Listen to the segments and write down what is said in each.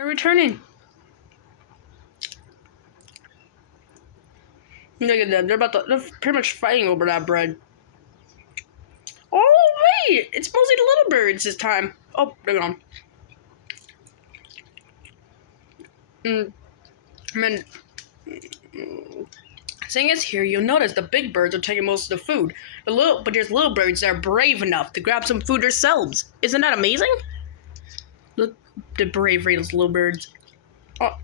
They're returning. Look at them. They're pretty much fighting over that bread. Oh, wait! It's mostly the little birds this time. Oh, they're gone. Man, saying it's here, you'll notice the big birds are taking most of the food. But there's little birds that are brave enough to grab some food themselves. Isn't that amazing? Look, the bravery of those little birds. Oh.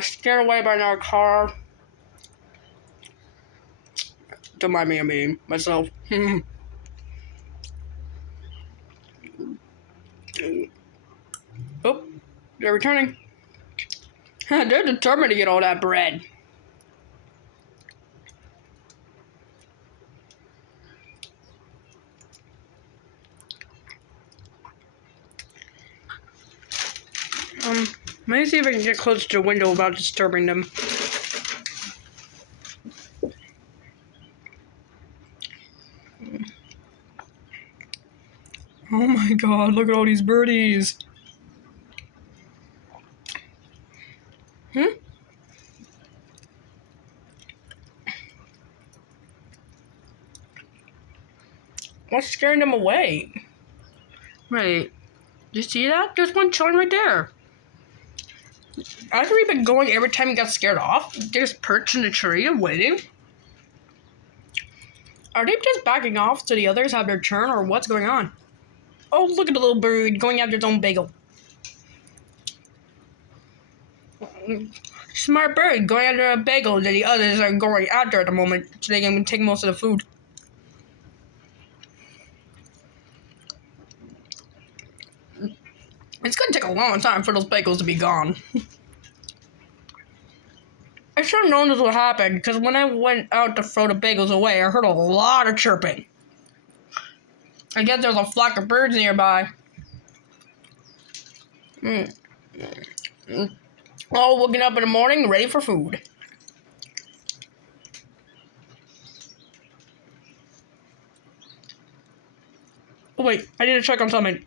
Scared away by another car. Don't mind me, I'm eating myself. Oh, they're returning. They're determined to get all that bread. Let me see if I can get close to the window without disturbing them. Oh my god, look at all these birdies. What's scaring them away? Right. You see that? There's one chilling right there. After we've been going every time he got scared off, they just perched in the tree and waiting. Are they just backing off so the others have their turn, or what's going on? Oh, look at the little bird going after its own bagel. Smart bird going after a bagel that the others are going after at the moment, so they can take most of the food. It's gonna take a long time for those bagels to be gone. I should have known this would happen, because when I went out to throw the bagels away, I heard a lot of chirping. I guess there's a flock of birds nearby. All waking up in the morning, ready for food. Oh wait, I need to check on something.